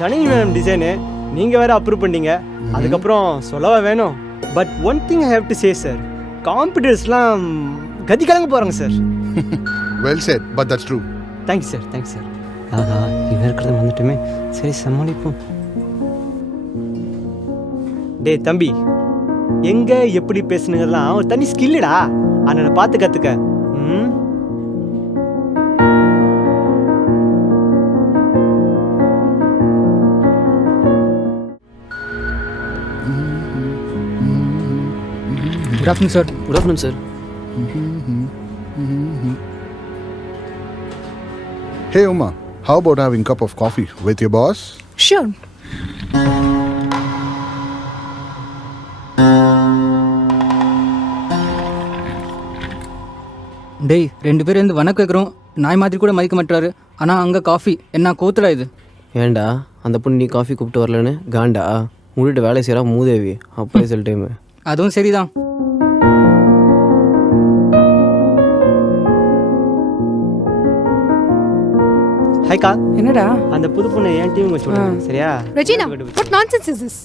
Janani design நீங்கள் வேறு approve பண்ணீங்க. அதுக்கப்புறம் சொல்லவா வேணும். But one thing I have to say sir, காம்படிட்டர்ஸ்லாம் கதி கலங்க போகிறாங்க sir. Well said, but that's true. Thank you sir, thanks sir. ஆஹா, இவன் இருக்கிறது வந்துட்டுமே. சரி, சமாளிப்போம். டே தம்பி, எங்கே எப்படி பேசுனுங்கலாம் ஒரு தனி ஸ்கில்லுடா. அண்ணனை பார்த்து கற்றுக்க. ம், good afternoon sir. Good afternoon sir. Hey Uma, how about having a cup of coffee with your boss? Sure. டேய், 2 பேர் இருந்து வணக்கம் கேட்குறோம், நாய் மாதிரி கூட மதிக்க மாட்டாரு. ஆனால் அங்கே காஃபி என்ன கூத்துடா இது? ஏன்டா அந்த பொண்ணு நீ காஃபி கூப்பிட்டு வரலன்னு காண்டா? உங்கள்கிட்ட வேலை செய்கிறா மூதேவி, அப்படியே சில டைமு. அதுவும் சரிதான். ஹாய்க்கா. என்னடா? அந்த புது பொண்ணு என் டீம் வச்சு விடுங்க, சரியா? Regina, what nonsense is this?